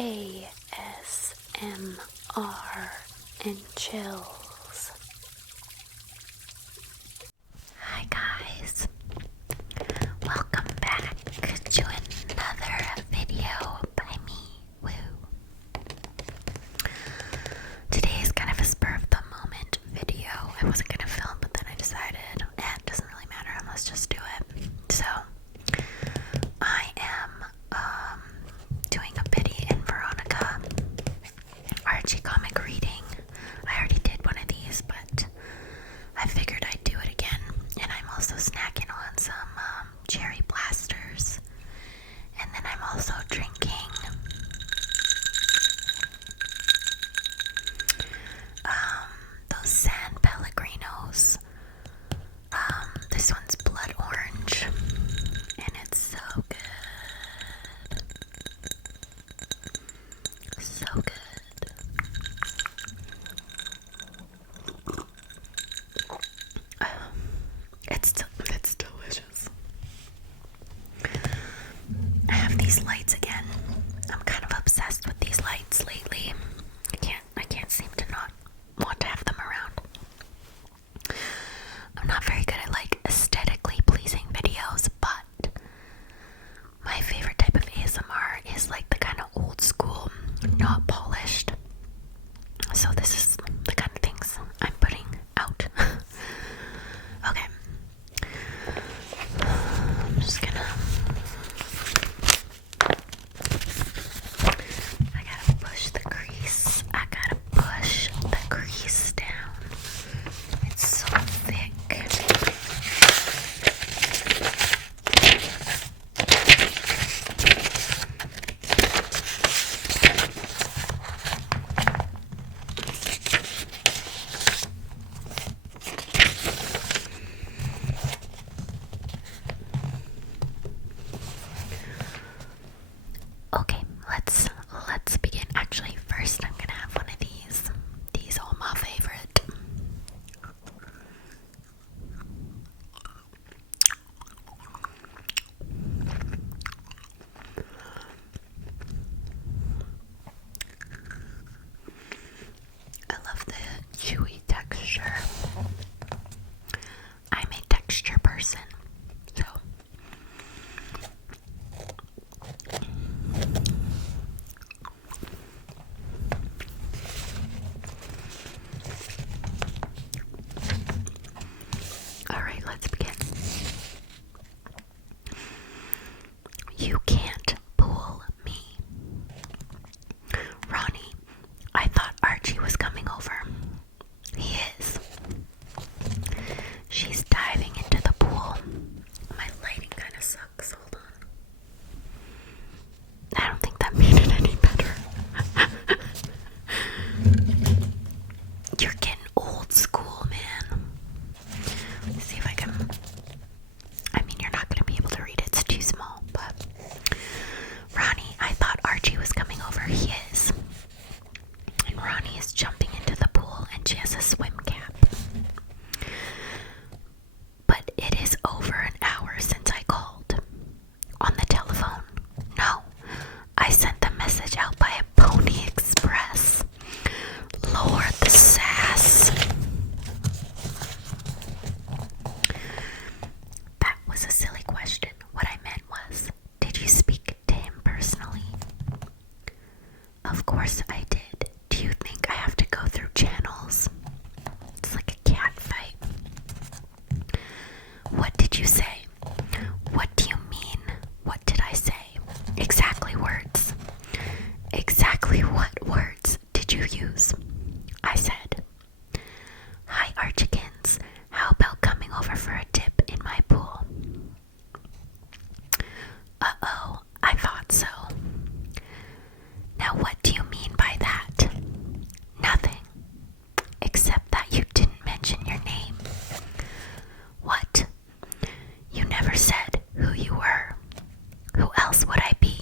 ASMR and chills. Hi guys, welcome back to another video by me, Woo. Today is kind of a spur of the moment video. I wasn't gonna film, but then I decided, it doesn't really matter, let's just do it. So, I am doing a Betty and Veronica Archie comic reading. I already did one of these, but I figured I'd do it again. And I'm also snacking on some cherry blasters. And then I'm also drinking those San Pellegrinos. This one's blood orange, and it's so good. So good. It's delicious. I have these lights again. I'm kind of obsessed with these lights lately. I can't seem to not want to have them around. I'm not very good at aesthetically pleasing videos, but my favorite type of ASMR is the kind of old school, not polished. So this is the kind of things I'm putting out. Okay. I'm just gonna... I gotta push the crease. Down. It's so thick. Okay, let's begin. Actually, first I'm gonna have one of these. These are my favorite. I love the chewy texture. I'm a texture person, so alright, let's begin. You can't fool me. Ronnie, I thought Archie was coming over. He is. She's diving into the pool. My lighting kind of sucks. Hold on. I don't think that made it any better. You're getting old school, man. Let's see if I can... I mean, you're not going to be able to read it. It's too small, but... Ronnie, I thought Archie was coming over. He is. And Ronnie is jumping into the pool, and she has a swim cap. But it is over an hour since I called. On the telephone. No, I sent the message out by a Pony Express. Lord, the sass. That was a silly question. What I meant was, did you speak to him personally? Of course I did. Do you think I have to go through channels? It's like a cat fight. What did you say? What do you mean? What did I say? Exactly words. Exactly what words did you use? I said, "Hi Archikins, how about coming over for a dip in my pool?" Uh-oh, I thought so. Now what do you mean by that? Nothing. Except that you didn't mention your name. What? You never said who you were. Who else would I be?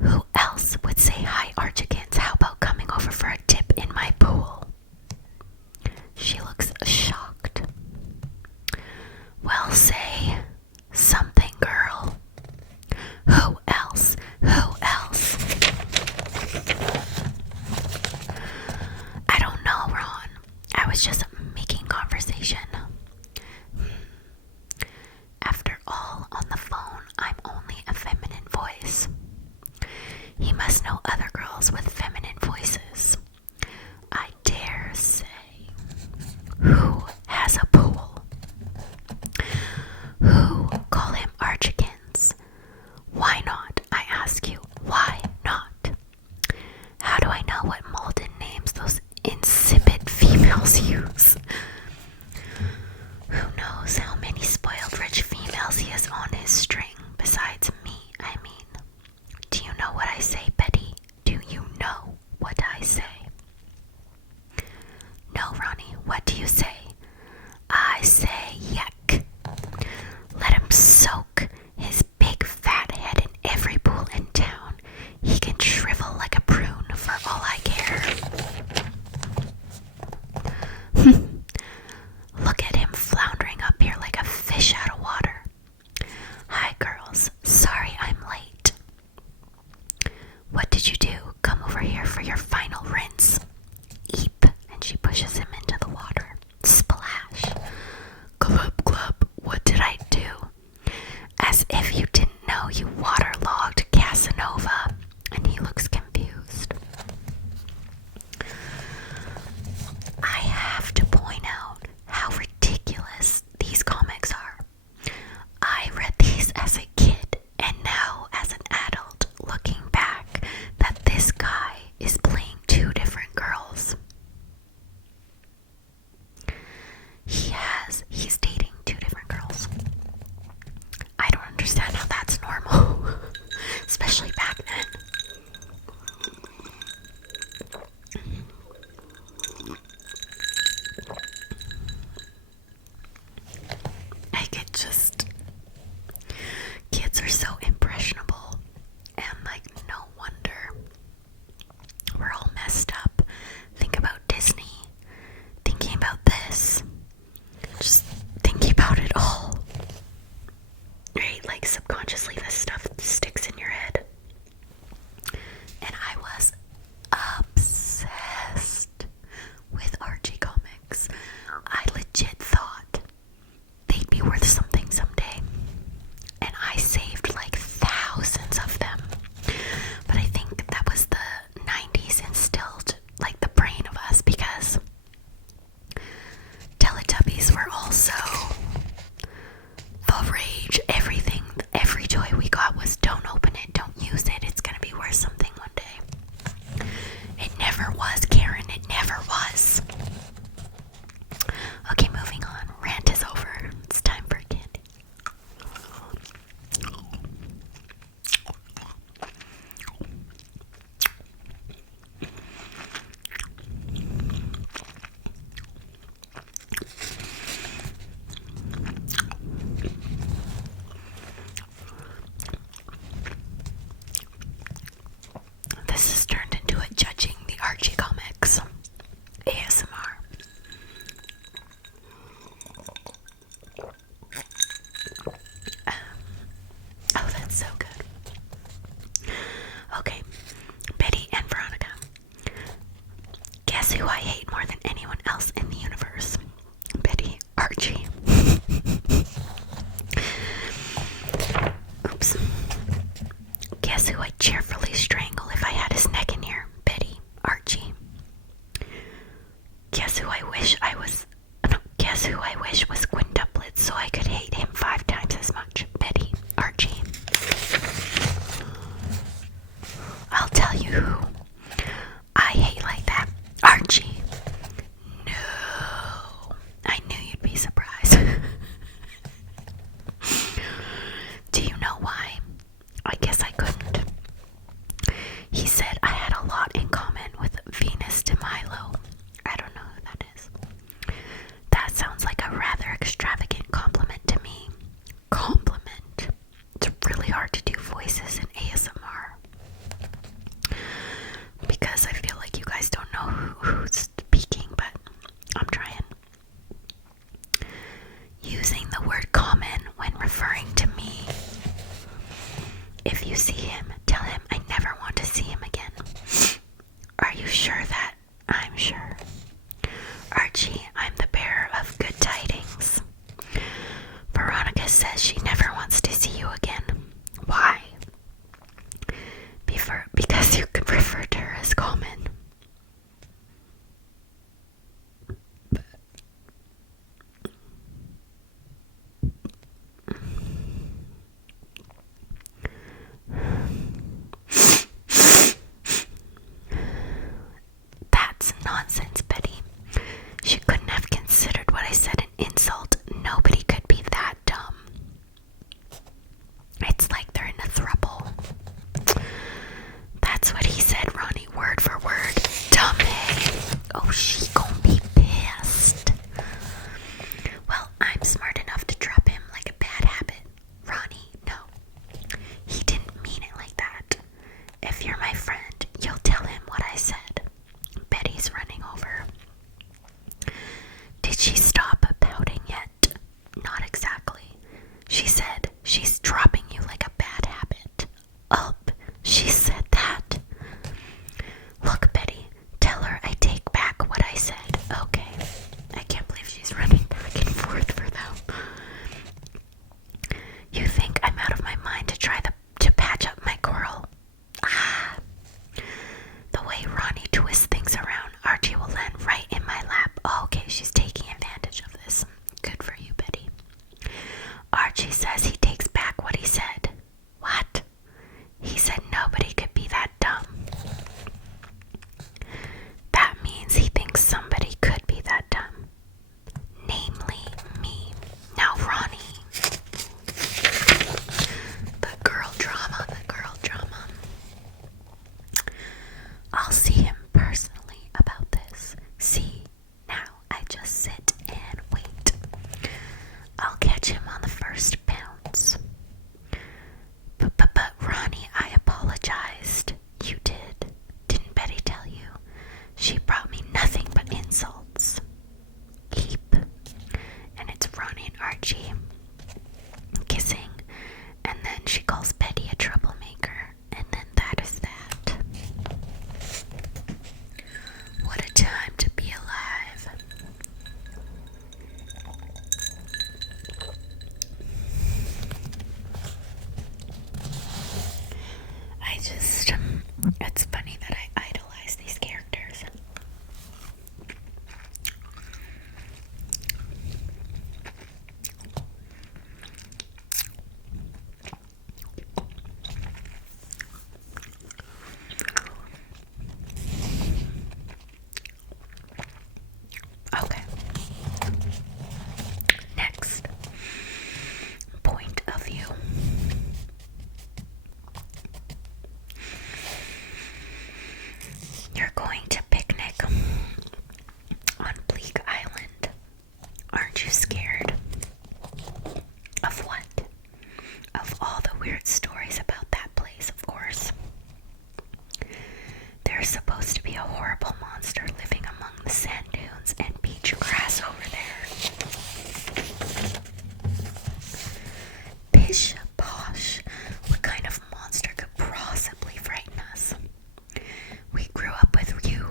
Who else would say, "Hi Archikins, how about coming over for a dip in my pool?" She looks shocked. Well, say something, girl. Who else? Who else? would cheerfully strangle if I had his neck in here. Betty. Archie. Guess who I wish was quintuplets so I could hate him 5 times as much. Betty. Archie. I'll tell you who I hate like that. Archie. No. I knew you'd be surprised. Do you know why? I guess I couldn't. He said I had a lot in common with Venus de Milo. I don't know who that is. That sounds like a rather extravagant compliment to me. Compliment? It's really hard to do voices in ASMR. Because I feel like you guys don't know who's speaking, but I'm trying. Using the word common when referring to me. If you see him, tell him I never want to see him again. Are you sure that? I'm sure. Archie, I'm the bearer of good tidings. Veronica says she never wants to see you again. Why? Because you could refer to her as common. That's nonsense, Betty. She couldn't have considered what I said an insult. Nobody could be that dumb. It's like they're in a throuple. That's what he said, Ronnie, word for word. Dumb, hey? Oh, she gon' be pissed. Well, I'm smart enough to drop him like a bad habit. Ronnie, no. He didn't mean it like that. If you're my friend, you'll tell him what I said. Betty's running over. Did she stop pouting yet? Not exactly. She said she's dropping you like a bad habit. Up. She said that. Look, Betty, tell her I take back what I said. Okay. I can't believe she's running back and forth for them. You think I'm out of my mind to try to patch up my quarrel? Ah. The way Ronnie twists things around, Archie will land right in my lap. Oh, okay, she's taking advantage of this. Good for you, Betty. Archie says he takes back what he said. What? He said nobody could be that dumb. That means he thinks somebody could be that dumb. Namely, me. Now, Ronnie. The girl drama, the girl drama. I'll see him personally about this. See, now I just sit and wait. I'll catch him on the first bounce. But Ronnie, I apologized. You did. Didn't Betty tell you? She brought me nothing but insults. Keep. And it's Ronnie and Archie kissing. And then she calls Betty a troublemaker. And then that is that. What a time to be alive. It's funny that I idolize these characters. Okay. Next. Point of view. You're going to picnic on Bleak Island. Aren't you scared? Of what? Of all the weird stories about that place, of course. There's supposed to be a horrible monster living among the sand dunes and beach grass over there. Pish posh. What kind of monster could possibly frighten us? We grew up with you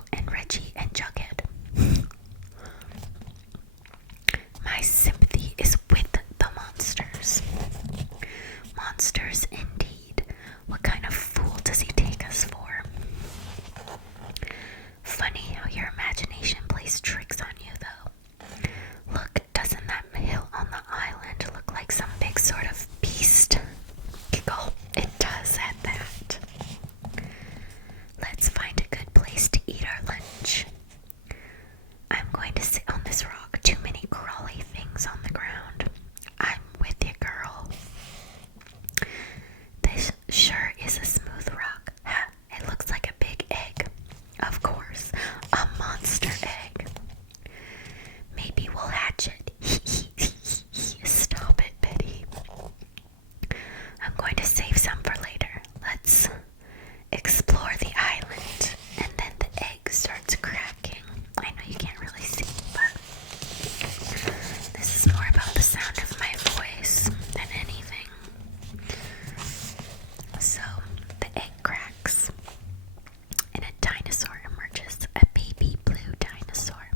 explore the island, and then the egg starts cracking. I know you can't really see, but this is more about the sound of my voice than anything. So, the egg cracks, and a dinosaur emerges, a baby blue dinosaur.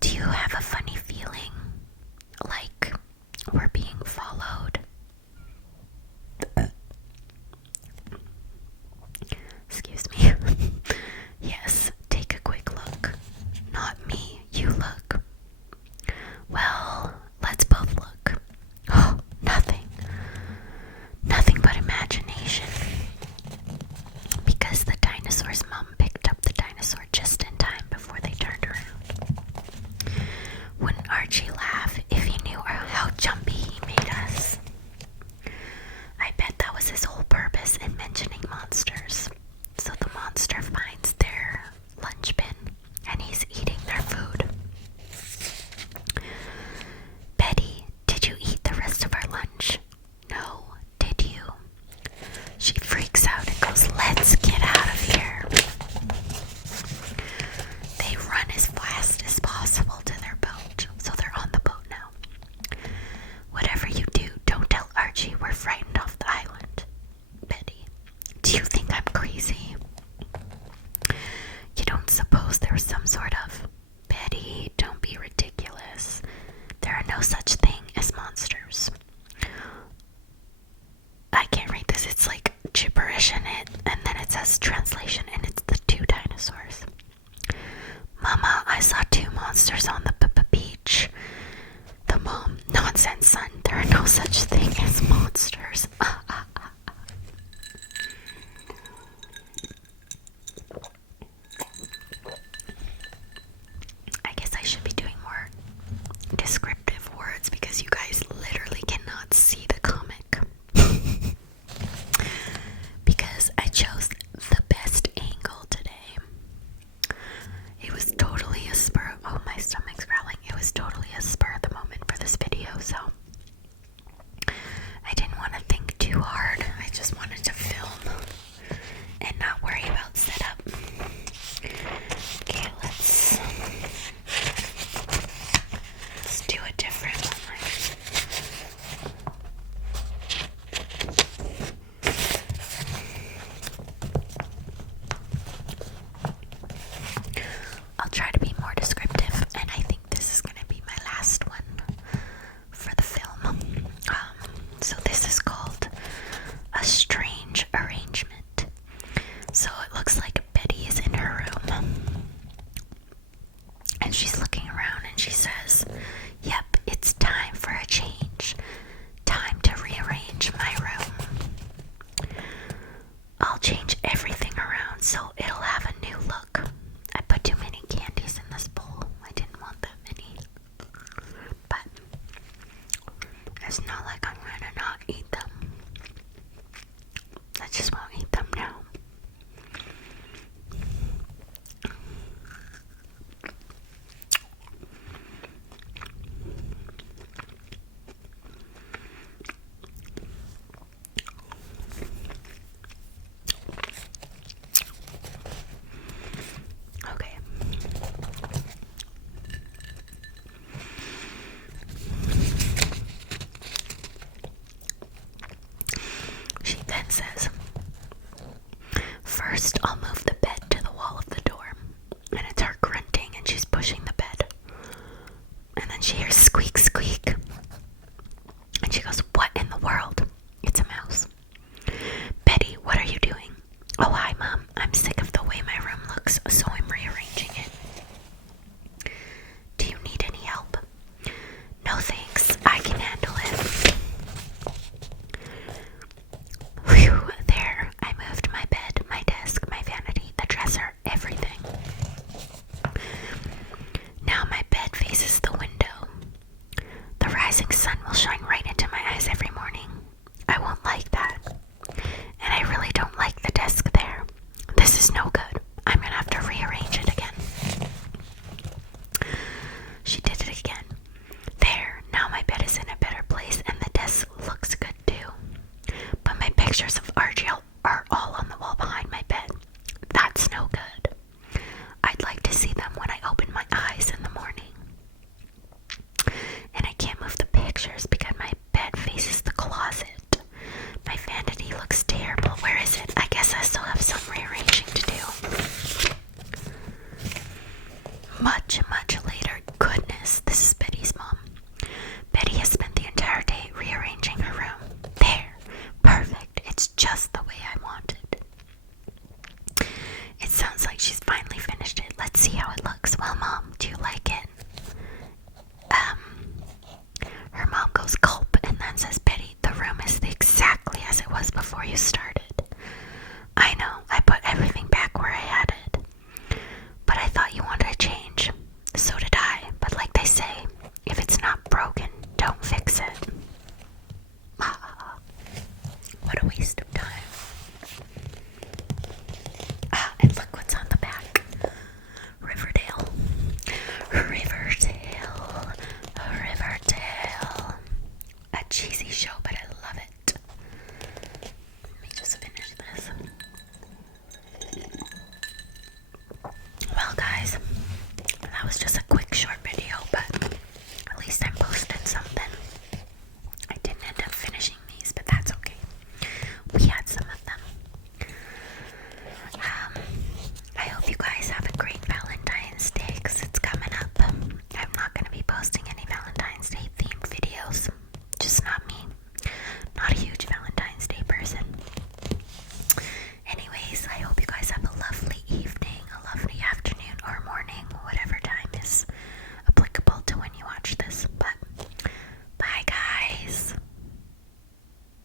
Do you have a funny feeling like we're being followed? Excuse me. Yes, take a quick look. Not me, you look. Well, let's both look. Oh, nothing. Nothing but imagination. Because the dinosaur's mom picked up the dinosaur just in time before they turned around. Wouldn't Archie laugh if he knew how jumpy he made us? I bet that was his whole purpose in mentioning monsters. So the monster finds their lunch bin and he's eating their food. Betty, did you eat the rest of our lunch? No, did you? She freaks out and goes, let's get out of here. They run as fast as possible to their boat, so they're on the boat now. Whatever you do, don't tell Archie we're frightened off the island. Betty, do you think I'm crazy? You don't suppose there's some sort of... Betty, don't be ridiculous. There are no such thing as monsters. I can't read this, it's like gibberish in it, and then it says translation, and it's the two dinosaurs. Mama, I saw two monsters on the beach. The mom, nonsense, son, there are no such thing as monsters. I guess I should be doing more descriptive words because you guys literally cannot see the comic. Because I chose the best angle today. It was totally a spur. Oh, my stomach's growling. It was totally a spur of the moment for this video, so I didn't want to think too hard. I just wanted to film and not worry about setup. Okay, let's do a different one. I'll try to be more descriptive, and I think this is going to be my last one for the film. So this is called A Strange Arrangement. So it looks like Betty is in her room, and she's looking around, and she says, yep, it's time for a change. Time to rearrange my room. I'll change everything around so it'll have a new look. I put too many candies in this bowl. I didn't want that many. But it's not like I'm gonna not eat them. I just won't eat them now. Okay. She then says, first I'll